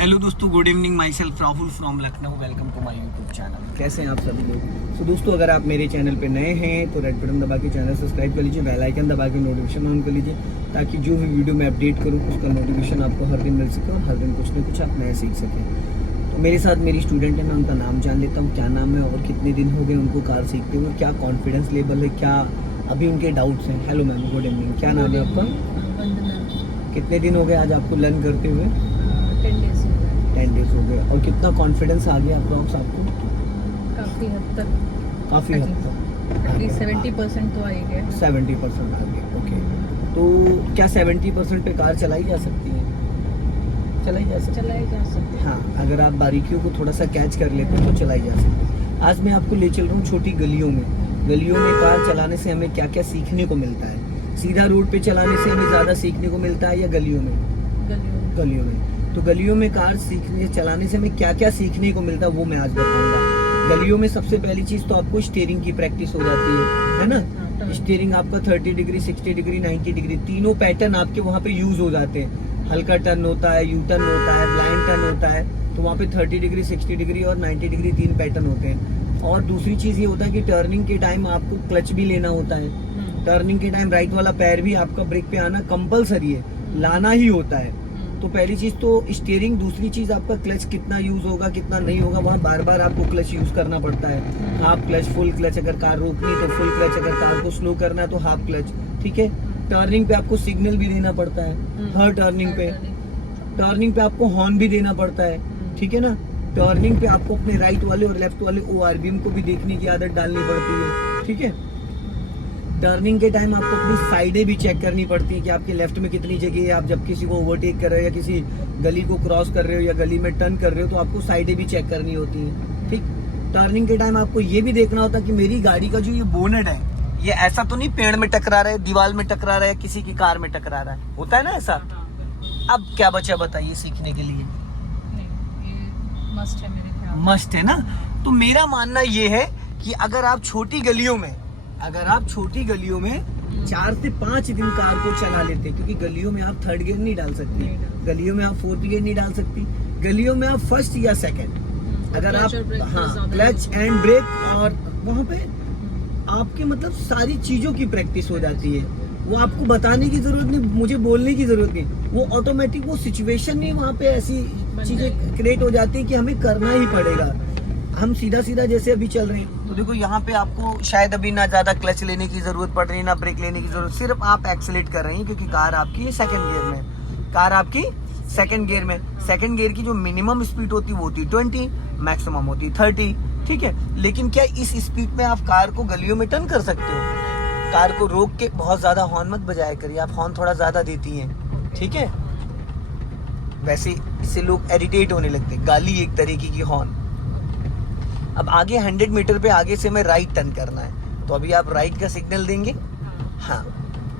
Hello दोस्तों, good evening. Myself Rahul from Lucknow. Welcome to my YouTube channel. कैसे हैं आप सभी लोग। तो दोस्तों, अगर आप मेरे चैनल पे नए हैं तो रेड बटन दबा के चैनल सब्सक्राइब कर लीजिए, बेल आइकन दबा के नोटिफिकेशन ऑन कर लीजिए, ताकि जो भी वीडियो मैं अपडेट करूँ उसका नोटिफिकेशन आपको हर दिन मिल सके और हर दिन कुछ ना कुछ आप नया सीख सकें। तो मेरे साथ मेरी स्टूडेंट है, मैं उनका नाम जान लेता हूँ, क्या नाम है और कितने दिन हो गए उनको कार सीखते हुए, क्या कॉन्फिडेंस लेवल है, क्या अभी उनके डाउट्स हैं। Hello ma'am, good evening. क्या नाम है आपका? कितने दिन हो गए आज आपको लर्न करते हुए? 10 डेज हो गए। और कितना कॉन्फिडेंस आ गया अप्रॉक्स आपको? काफ़ी हद तक 70% तो आ ही गया। 70% आ गया। ओके, तो क्या 70% पे कार चलाई जा सकती है? चलाई जा सकती है। हाँ, अगर आप बारीकियों को थोड़ा सा कैच कर लेते हैं तो चलाई जा सकती है। आज मैं आपको ले चल रहा हूँ छोटी गलियों में कार चलाने से हमें क्या क्या सीखने को मिलता है। सीधा रोड पे चलाने से हमें ज़्यादा सीखने को मिलता है या गलियों में? गलियों में। तो गलियों में कार चलाने से हमें क्या क्या सीखने को मिलता है वो मैं आज बताऊंगा। गलियों में सबसे पहली चीज तो आपको स्टीयरिंग की प्रैक्टिस हो जाती है ना। स्टीयरिंग आपका 30 डिग्री, 60 डिग्री, 90 डिग्री, तीनों पैटर्न आपके वहाँ पे यूज हो जाते हैं। हल्का टर्न होता है, यू टर्न होता है, ब्लाइंड टर्न होता है। तो वहाँ पे 30 डिग्री, 60 डिग्री और 90 डिग्री 3 पैटर्न होते हैं। और दूसरी चीज ये होता है कि टर्निंग के टाइम आपको क्लच भी लेना होता है। टर्निंग के टाइम राइट वाला पैर भी आपका ब्रेक पे आना कंपलसरी है, लाना ही होता है। तो पहली चीज तो स्टीयरिंग, दूसरी चीज आपका क्लच कितना यूज होगा कितना नहीं होगा, वहाँ बार बार आपको क्लच यूज करना पड़ता है। हाफ क्लच, फुल क्लच, अगर कार रोकनी तो फुल क्लच, अगर कार को स्लो करना है तो हाफ क्लच। ठीक है। टर्निंग पे आपको सिग्नल भी देना पड़ता है। हर टर्निंग पे आपको हॉर्न भी देना पड़ता है। ठीक है ना। टर्निंग पे आपको अपने राइट वाले और लेफ्ट वाले ORBM को भी देखने की आदत डालनी पड़ती है। ठीक है। टर्निंग के टाइम आपको अपनी साइडें भी चेक करनी पड़ती है कि आपके लेफ्ट में कितनी जगह है। आप जब किसी को ओवरटेक कर रहे हो या किसी गली को क्रॉस कर रहे हो या गली में टर्न कर रहे हो तो आपको साइडें भी चेक करनी होती है। ठीक। टर्निंग के टाइम आपको ये भी देखना होता है कि मेरी गाड़ी का जो ये बोनेट है ये ऐसा तो नहीं पेड़ में टकरा रहा है, दीवार में टकरा रहा है, किसी की कार में टकरा रहा है। होता है ना ऐसा। अब क्या बचा बताइए सीखने के लिए? मस्ट है ना। तो मेरा मानना ये है कि अगर आप छोटी गलियों में 4 से 5 दिन कार को चला लेते, क्योंकि गलियों में आप 3rd गियर नहीं डाल सकती, गलियों में आप 4th गियर नहीं डाल सकती, गलियों में आप 1st या 2nd, अगर आप क्लच एंड ब्रेक, और वहाँ पे आपके मतलब सारी चीजों की प्रैक्टिस हो जाती है। वो आपको बताने की जरूरत नहीं, मुझे बोलने की जरूरत नहीं, वो ऑटोमेटिक वो सिचुएशन नहीं, वहाँ पे ऐसी चीजें क्रिएट हो जाती है कि हमें करना ही पड़ेगा। हम सीधा जैसे अभी चल रहे हैं तो देखो यहाँ पे आपको शायद अभी ना ज्यादा क्लच लेने की जरूरत पड़ रही है ना ब्रेक लेने की जरूरत, सिर्फ आप एक्सेलेरेट कर रही हैं क्योंकि कार आपकी सेकंड गियर में। सेकंड गियर की जो मिनिमम स्पीड होती है वो होती है 20, मैक्सिमम होती है 30। ठीक है। लेकिन क्या इस स्पीड में आप कार को गलियों में टर्न कर सकते हो? कार को रोक के बहुत ज्यादा हॉर्न मत बजाया करिए, आप हॉर्न थोड़ा ज्यादा देती हैं। ठीक है। वैसे इससे लोग इरिटेट होने लगते, गाली एक तरीके की हॉर्न। अब आगे 100 मीटर पे आगे से हमें राइट टर्न करना है तो अभी आप राइट का सिग्नल देंगे। हाँ।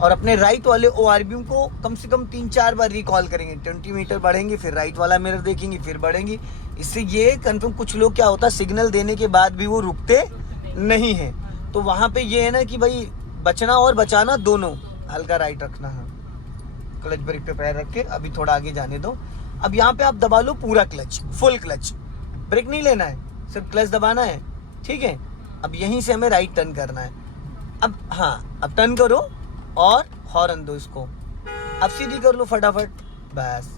और अपने राइट वाले ORBM को कम से कम 3-4 बार रिकॉल करेंगे। 20 मीटर बढ़ेंगे, फिर राइट वाला मिरर देखेंगे, फिर बढ़ेंगे। इससे ये कंफर्म, कुछ लोग क्या होता है सिग्नल देने के बाद भी वो रुकते नहीं है। तो वहां पे ये है ना कि भाई बचना और बचाना दोनों। हल्का राइट रखना है, क्लच ब्रेक पे पैर रख के अभी थोड़ा आगे जाने दो। अब यहाँ पे आप दबा लो पूरा क्लच, फुल क्लच, ब्रेक नहीं लेना है, सिर्फ क्लच दबाना है। ठीक है। अब यहीं से हमें राइट टर्न करना है। अब अब टर्न करो और हॉर्न दो इसको। अब सीधी कर लो फटाफट, बस।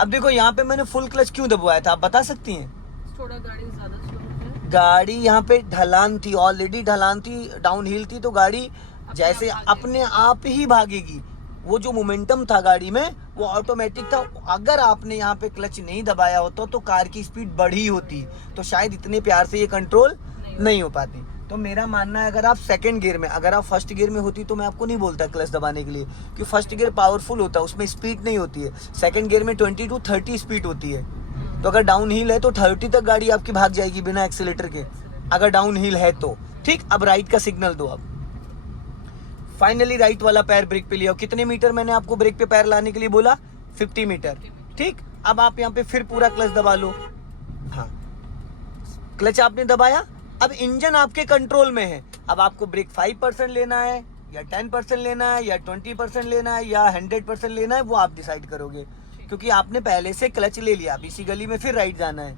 अब देखो यहाँ पे मैंने फुल क्लच क्यों दबाया था, आप बता सकती हैं? थोड़ा गाड़ी ज्यादा स्लो है। गाड़ी यहाँ पे ढलान थी, ऑलरेडी ढलान थी, डाउन हिल थी, तो गाड़ी जैसे अपने आप ही भागेगी। वो जो मोमेंटम था गाड़ी में वो ऑटोमेटिक था। अगर आपने यहाँ पे क्लच नहीं दबाया होता तो कार की स्पीड बढ़ी होती, तो शायद इतने प्यार से ये कंट्रोल नहीं हो पाती। तो मेरा मानना है अगर आप सेकंड गियर में, अगर आप फर्स्ट गियर में होती तो मैं आपको नहीं बोलता क्लच दबाने के लिए, क्योंकि फर्स्ट गियर पावरफुल होता है, उसमें स्पीड नहीं होती है। सेकंड गियर में 20 to 30 स्पीड होती है। तो अगर डाउन हिल है तो 30 तक गाड़ी आपकी भाग जाएगी बिना एक्सीलेटर के, अगर डाउन हिल है तो। ठीक। अब राइट का सिग्नल दो। अब फाइनली राइट वाला पैर ब्रेक पे लिया। कितने मीटर मैंने आपको ब्रेक पे पैर लाने के लिए बोला? 50 मीटर। ठीक। अब आप यहाँ पे फिर पूरा क्लच दबा लो। हाँ, क्लच आपने दबाया। अब इंजन आपके कंट्रोल में है। अब आपको ब्रेक 5% लेना है या 10% लेना है या 20% लेना है या 100% लेना है, वो आप डिसाइड करोगे। क्योंकि आपने पहले से क्लच ले लिया। अब इसी गली में फिर राइट जाना है,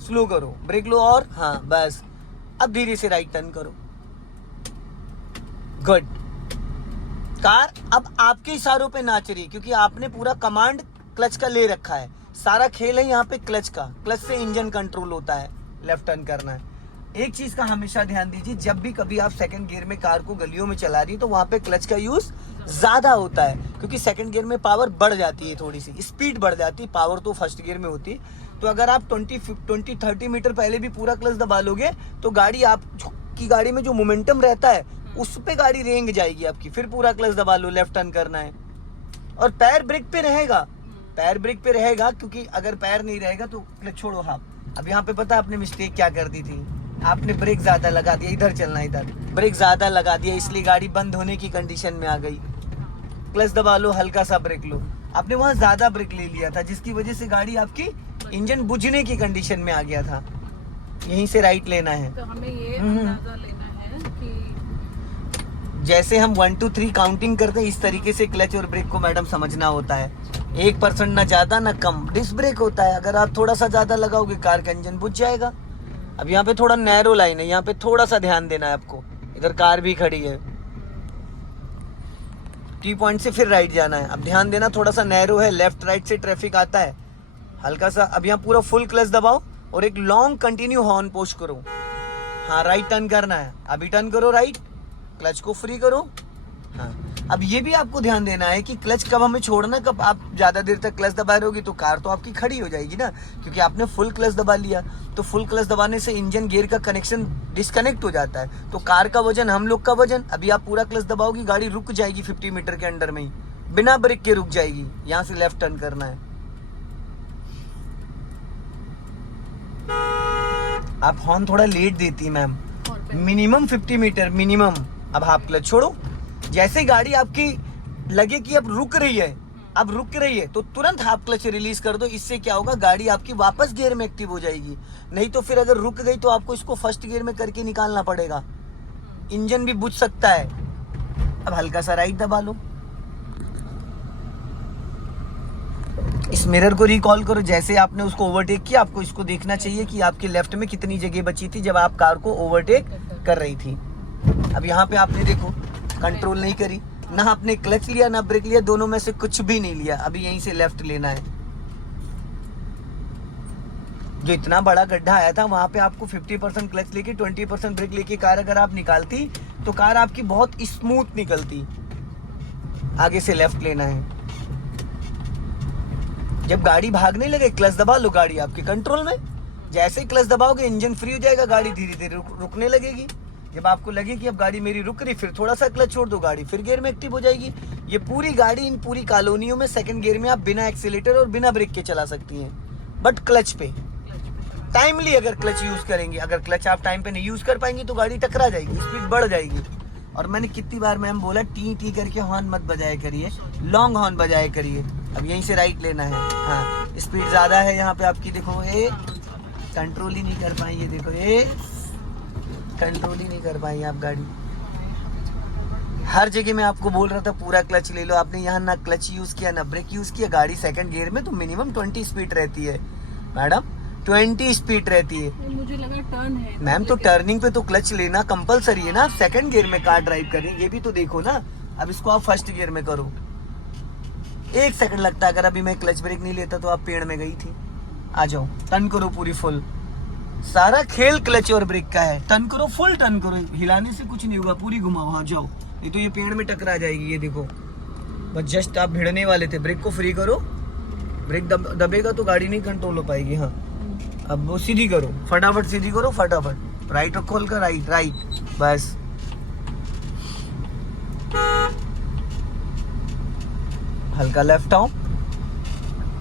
स्लो करो, ब्रेक लो और हाँ बस, अब धीरे से राइट टर्न करो। गुड। कार अब आपके इशारों पे नाच रही है क्योंकि आपने पूरा कमांड क्लच का ले रखा है। सारा खेल है यहाँ पे क्लच का, क्लच से इंजन कंट्रोल होता है, लेफ्ट टर्न करना है। एक चीज का हमेशा ध्यान दीजिए, जब भी कभी आप सेकंड गियर में कार को गलियों में चला रही तो वहां पे क्लच का यूज ज्यादा होता है क्योंकि सेकंड गियर में पावर बढ़ जाती है, थोड़ी सी स्पीड बढ़ जाती है, पावर तो फर्स्ट गियर में होती है। तो अगर आप 20-30 मीटर पहले भी पूरा क्लच दबा लोगे तो गाड़ी आपकी गाड़ी में जो मोमेंटम रहता है उस पे गाड़ी रेंग जाएगी आपकी। फिर पूरा क्लच दबा लो, लेफ्ट टर्न करना है और पैर ब्रेक पे रहेगा, पैर ब्रेक पे रहेगा क्योंकि अगर पैर नहीं रहेगा तो क्लच छोड़ो हाफ। अब यहाँ पे पता है आपने मिस्टेक क्या कर दी थी, आपने ब्रेक ज्यादा लगा दिया, इधर चलना, इधर ब्रेक ज्यादा लगा दिया इसलिए गाड़ी बंद होने की कंडीशन में आ गई। क्लच दबा लो, हल्का सा ब्रेक लो, आपने वहां ज्यादा ब्रेक ले लिया था जिसकी वजह से गाड़ी आपकी इंजन बुझने की कंडीशन में आ गया था। यहीं से राइट लेना है। तो हमें ये अंदाजा लेना है कि जैसे हम 1 2 3 काउंटिंग करते हैं इस तरीके से क्लच और ब्रेक को मैडम समझना होता है। 1% ना ज्यादा ना कम डिस्क ब्रेक होता है, अगर आप थोड़ा सा ज्यादा लगाओगे कार का इंजन बुझ जाएगा। अब यहाँ पे थोड़ा नैरो लाइन है, यहाँ पे थोड़ा सा ध्यान देना है आपको, इधर कार भी खड़ी है, टी पॉइंट से फिर राइट जाना है। अब ध्यान देना थोड़ा सा नैरो है, लेफ्ट राइट से ट्रैफिक आता है, हल्का सा। अब यहाँ पूरा फुल क्लच दबाओ और एक लॉन्ग कंटिन्यू हॉर्न पुश करो। हाँ राइट टर्न करना है, अभी टर्न करो राइट, क्लच को फ्री करो। हाँ अब ये भी आपको ध्यान देना है कि क्लच कब हमें छोड़ना, कब आप ज्यादा देर तक क्लच दबा रहोगी तो कार तो आपकी खड़ी हो जाएगी ना, क्योंकि आपने फुल क्लच दबा लिया। तो फुल क्लच दबाने से इंजन गियर का कनेक्शन डिस्कनेक्ट हो जाता है, तो कार का वजन, हम लोग का वजन, अभी आप पूरा क्लच दबाओगी गाड़ी रुक जाएगी 50 मीटर के अंडर में ही, बिना ब्रेक के रुक जाएगी। यहाँ से लेफ्ट टर्न करना है। आप हॉर्न थोड़ा लेट देती है मैम, मिनिमम 50 मीटर मिनिमम। अब हाफ क्लच छोड़ो, जैसे गाड़ी आपकी लगे कि अब रुक रही है, अब रुक रही है तो तुरंत हाफ क्लच रिलीज कर दो। इससे क्या होगा, गाड़ी आपकी वापस गियर में एक्टिव हो जाएगी। नहीं तो फिर अगर रुक गई तो आपको इसको फर्स्ट गियर में करके निकालना पड़ेगा, इंजन भी बुझ सकता है। अब हल्का सा राइट दबा लो, इस मिरर को रिकॉल करो, जैसे आपने उसको ओवरटेक किया आपको इसको देखना चाहिए कि आपके लेफ्ट में कितनी जगह बची थी जब आप कार को ओवरटेक कर रही थी। अब यहाँ पे आपने देखो कंट्रोल नहीं करी, ना आपने क्लच लिया ना ब्रेक लिया, दोनों में से कुछ भी नहीं लिया। अभी यहीं से लेफ्ट लेना है। जो इतना बड़ा गड्ढा आया था वहां पे आपको 50% क्लच लेके 20% ब्रेक लेके कार अगर आप निकालती तो कार आपकी बहुत स्मूथ निकलती। आगे से लेफ्ट लेना है। जब गाड़ी भागने लगे क्लच दबा लो, गाड़ी आपके कंट्रोल में। जैसे ही क्लच दबाओगे इंजन फ्री हो जाएगा, गाड़ी धीरे धीरे रुकने लगेगी। जब आपको लगे कि अब गाड़ी मेरी रुक रही, फिर थोड़ा सा क्लच छोड़ दो, गाड़ी फिर गियर में एक्टिव हो जाएगी। ये पूरी गाड़ी इन पूरी कॉलोनियों में सेकंड गियर में आप बिना एक्सीलेटर और बिना ब्रेक के चला सकती हैं, बट क्लच पे टाइमली अगर क्लच यूज करेंगे। अगर क्लच आप टाइम पे नहीं यूज कर पाएंगे तो गाड़ी टकरा जाएगी, स्पीड बढ़ जाएगी। और मैंने कितनी बार मैम बोला, टी टी करके हॉर्न मत बजाया करिए, लॉन्ग हॉर्न बजाया करिए। अब यहीं से राइट लेना है। हाँ स्पीड ज्यादा है यहाँ पे आपकी, देखो ये कंट्रोल ही नहीं कर पाएंगे, देखो ये कंट्रोल ही नहीं कर पाएंगे आप गाड़ी। हर जगह मैं आपको बोल रहा था पूरा क्लच ले लो, आपने यहाँ ना क्लच यूज किया ना ब्रेक यूज किया। गाड़ी सेकंड गियर में तो मिनिमम 20 स्पीड रहती है मैडम, 20 स्पीड रहती है। मुझे लगा टर्न है मैम, तो टर्निंग पे तो क्लच लेना कंपलसरी है ना, सेकंड गियर में कार ड्राइव कर रही है, ये भी तो देखो ना। अब इसको आप फर्स्ट गियर में करो, 1 सेकंड लगता है। अगर अभी मैं क्लच ब्रेक नहीं लेता तो आप पेड़ में गई थी। आ जाओ, टर्न करो पूरी फुल। सारा खेल क्लच और ब्रेक का है। टर्न करो, फुल टर्न करो, हिलाने से कुछ नहीं होगा, पूरी घुमाओ। हाँ जाओ, नहीं तो ये पेड़ में टकरा जाएगी। ये देखो, बस जस्ट आप भिड़ने वाले थे। ब्रेक को फ्री करो, ब्रेक दबेगा तो गाड़ी नहीं कंट्रोल हो पाएगी। हाँ अब वो सीधी करो, फटाफट सीधी करो, फटाफट राइट रखो, खोल कर राइट राइट, बस। हल्का लेफ्ट आओ,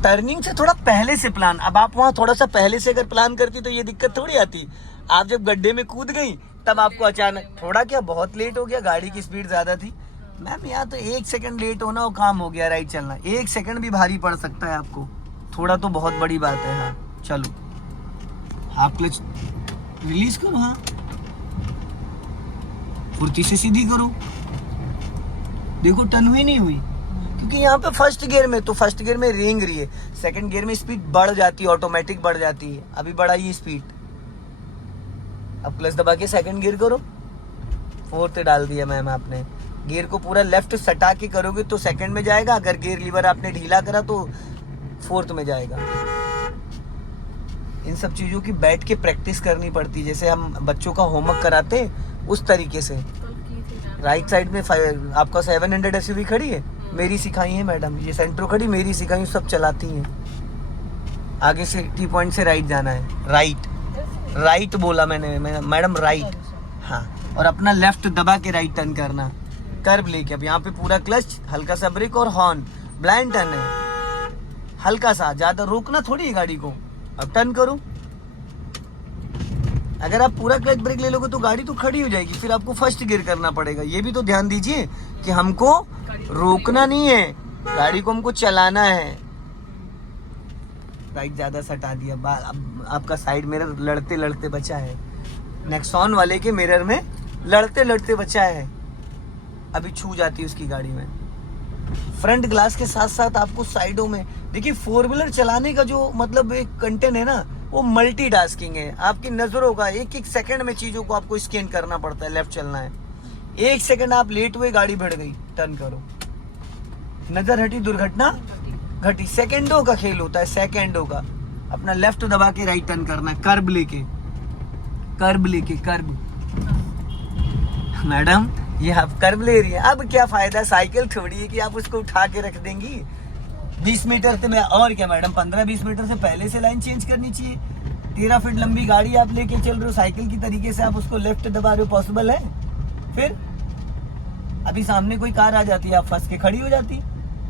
टर्निंग से थोड़ा पहले से प्लान। अब आप वहां थोड़ा सा पहले से अगर प्लान करती तो ये दिक्कत थोड़ी आती। आप जब गड्ढे में कूद गई तब आपको अचानक, थोड़ा क्या बहुत लेट हो गया, गाड़ी की स्पीड ज्यादा थी मैम। यहाँ तो 1 सेकंड लेट होना वो काम हो गया, राइट चलना 1 सेकंड भी भारी पड़ सकता है आपको, थोड़ा तो बहुत बड़ी बात है। हाँ चलो, हाफ क्लच रिलीज करो, हाँ फुर्ती से सीधी करो। देखो टर्न हुई नहीं हुई, क्योंकि यहाँ पे फर्स्ट गियर में, तो फर्स्ट गियर में रेंग रही है, सेकंड गियर में स्पीड बढ़ जाती है, ऑटोमेटिक बढ़ जाती है। अभी बढ़ाइए स्पीड, अब क्लच दबा के सेकंड गियर करो, फोर्थ डाल दिया मैम आपने। गियर को पूरा लेफ्ट सटा के करोगे तो सेकंड में जाएगा, अगर गियर लीवर आपने ढीला करा तो फोर्थ में जाएगा। इन सब चीज़ों की बैठ के प्रैक्टिस करनी पड़ती है, जैसे हम बच्चों का होमवर्क कराते उस तरीके से। राइट साइड में आपका 700 SUV खड़ी है, मेरी सिखाई है मैडम। ये सेंट्रो खड़ी मेरी सिखाई, सब चलाती हैं। आगे से टी पॉइंट से राइट जाना है, राइट बोला मैंने मैडम, राइट। हाँ, और अपना लेफ्ट दबा के राइट टर्न करना, कर्व लेके। अब यहाँ पे पूरा क्लच, हल्का सा ब्रेक और हॉर्न, ब्लाइंड टर्न है, हल्का सा, ज्यादा रोकना थोड़ी है गाड़ी को। अब टर्न करो, अगर आप पूरा क्लच ब्रेक ले लोगे तो गाड़ी तो खड़ी हो जाएगी, फिर आपको फर्स्ट गियर करना पड़ेगा। ये भी तो ध्यान दीजिए कि हमको रोकना नहीं है, गाड़ी को हमको चलाना है। राइट ज्यादा सटा दिया, अब आपका साइड मिरर लड़ते लड़ते बचा है, नेक्सॉन वाले के मिरर में लड़ते लड़ते बचा है, अभी छू जाती है उसकी गाड़ी में। फ्रंट ग्लास के साथ साथ आपको साइडों में देखिए, फोर व्हीलर चलाने का जो मतलब एक कंटेंट है ना, वो मल्टीटास्किंग है। आपकी नजरों का एक एक सेकंड में चीजों को आपको स्कैन करना पड़ता है। लेफ्ट चलना है, 1 सेकंड आप लेट हुए, गाड़ी बढ़ गई, टर्न करो, नजर हटी, दुर्घटना घटी। सेकंडों का खेल होता है, सेकंडों का। अपना लेफ्ट दबा के राइट टर्न करना है, कर्ब लेके, कर्ब। मैडम ये आप कर्ब ले रही है, अब क्या फायदा, साइकिल थोड़ी है कि आप उसको उठा के रख देंगी। 20 मीटर से मैं, और क्या मैडम, 15-20 मीटर से पहले से लाइन चेंज करनी चाहिए। 13 फीट लंबी गाड़ी आप लेके चल रहे हो, साइकिल की तरीके से आप उसको लेफ्ट दबा रहे हो, पॉसिबल है? फिर अभी सामने कोई कार आ जाती है, आप फंस के खड़ी हो जाती।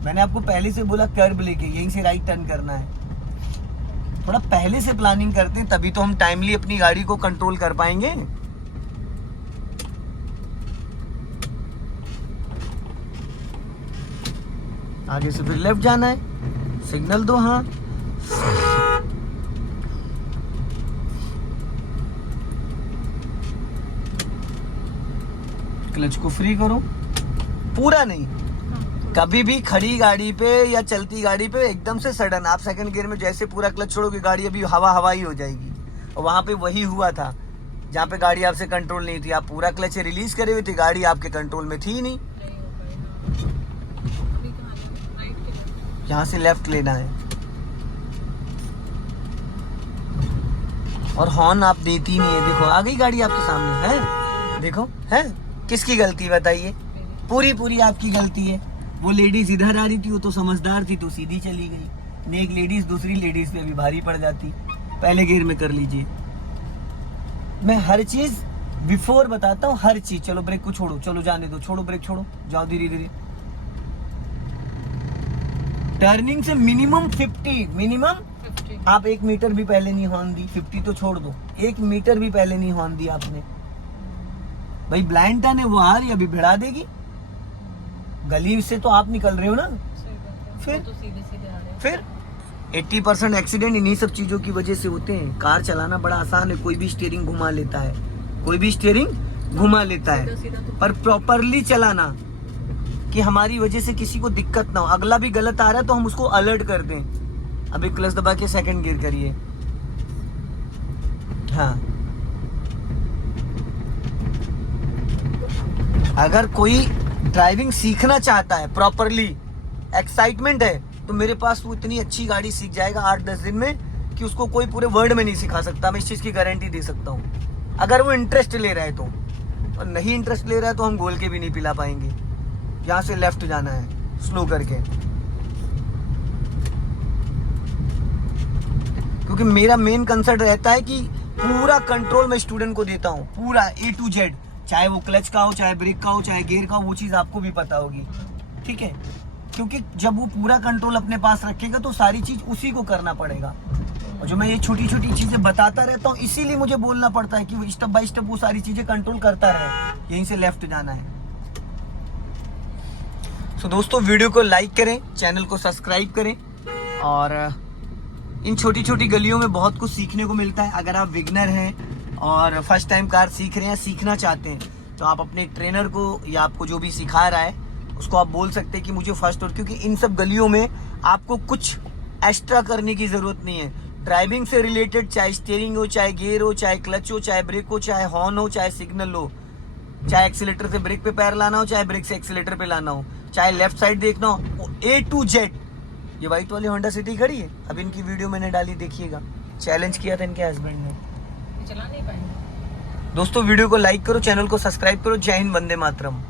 मैंने आपको पहले से बोला कर्ब लेके यहीं से राइट टर्न करना है। थोड़ा पहले से प्लानिंग करते हैं, तभी तो हम टाइमली अपनी गाड़ी को कंट्रोल कर पाएंगे। आगे से फिर लेफ्ट जाना है, सिग्नल दो। हाँ, क्लच को फ्री करो, पूरा नहीं। कभी भी खड़ी गाड़ी पे या चलती गाड़ी पे एकदम से सडन आप सेकंड गियर में जैसे पूरा क्लच छोड़ोगे, गाड़ी अभी हवा ही हो जाएगी। और वहां पे वही हुआ था जहाँ पे गाड़ी आपसे कंट्रोल नहीं थी, आप पूरा क्लच रिलीज करे हुए थे, गाड़ी आपके कंट्रोल में थी नहीं। यहाँ से लेफ्ट लेना है, और हॉर्न आप देती नहीं है। देखो आ गई गाड़ी आपके सामने है, देखो है, किसकी गलती बताइए? पूरी आपकी गलती है। वो लेडीज इधर आ रही थी, वो तो समझदार थी, तो सीधी चली गई। एक लेडीज दूसरी लेडीज पे भी भारी पड़ जाती। पहले गियर में कर लीजिए। मैं हर चीज बिफोर बताता हूँ, हर चीज। चलो ब्रेक को छोड़ो, चलो जाने दो, छोड़ो ब्रेक, छोड़ो, जाओ धीरे धीरे। टर्निंग से मिनिमम 50 आप 1 मीटर भी पहले नहीं हॉर्न दी। 50 तो छोड़ दो, 1 मीटर भी पहले नहीं हॉर्न दी आपने। भाई ब्लाइंड टर्न है, वो आ रही, अभी भिड़ा देगी। गली से तो आप निकल रहे हो ना, फिर तो सीधे आ रहे हैं। फिर 80% एक्सीडेंट इन्हीं सब चीजों की वजह से होते हैं। कार चलाना बड़ा आसान है, कोई भी स्टीयरिंग घुमा लेता है, पर प्रॉपरली चलाना कि हमारी वजह से किसी को दिक्कत ना हो। अगला भी गलत आ रहा है तो हम उसको अलर्ट कर दें। अभी क्लच दबा के सेकंड गियर करिए। हाँ, अगर कोई ड्राइविंग सीखना चाहता है, प्रॉपरली एक्साइटमेंट है, तो मेरे पास वो इतनी अच्छी गाड़ी सीख जाएगा 8-10 दिन में कि उसको कोई पूरे वर्ल्ड में नहीं सिखा सकता। मैं इस चीज़ की गारंटी दे सकता हूँ, अगर वो इंटरेस्ट ले रहा है तो। और नहीं इंटरेस्ट ले रहा है तो हम गोल के भी नहीं पिला पाएंगे। यहाँ से लेफ्ट जाना है स्लो करके, क्योंकि मेरा मेन कंसर्न रहता है कि पूरा कंट्रोल मैं स्टूडेंट को देता हूँ, पूरा A to Z, चाहे वो क्लच का हो, चाहे ब्रेक का हो, चाहे गियर का हो, वो चीज़ आपको भी पता होगी, ठीक है? क्योंकि जब वो पूरा कंट्रोल अपने पास रखेगा तो सारी चीज़ उसी को करना पड़ेगा। और जो मैं ये छोटी छोटी चीज़ें बताता रहता हूँ, इसीलिए मुझे बोलना पड़ता है कि वो स्टेप बाय स्टेप वो सारी चीज़ें कंट्रोल करता रहे। यहीं से लेफ्ट जाना है। तो दोस्तों वीडियो को लाइक करें, चैनल को सब्सक्राइब करें, और इन छोटी छोटी गलियों में बहुत कुछ सीखने को मिलता है। अगर आप बिगनर हैं और फर्स्ट टाइम कार सीख रहे हैं, सीखना चाहते हैं, तो आप अपने ट्रेनर को या आपको जो भी सिखा रहा है उसको आप बोल सकते हैं कि मुझे फर्स्ट और, क्योंकि इन सब गलियों में आपको कुछ एक्स्ट्रा करने की जरूरत नहीं है। ड्राइविंग से रिलेटेड, चाहे स्टीयरिंग हो, चाहे गियर हो, चाहे क्लच हो, चाहे ब्रेक हो, चाहे हॉर्न हो, चाहे सिग्नल हो, चाहे एक्सीलेटर से ब्रेक पे पैर लाना हो, चाहे ब्रेक से एक्सीलेटर पे लाना हो, चाहे लेफ्ट साइड देखना हो, A to Z। ये व्हाइट वाली होंडा सिटी खड़ी है, अब इनकी वीडियो मैंने डाली, देखिएगा। चैलेंज किया था इनके हस्बैंड ने। चला नहीं पाएंगे। दोस्तों वीडियो को लाइक करो, चैनल को सब्सक्राइब करो। जय हिंद, वंदे मातरम।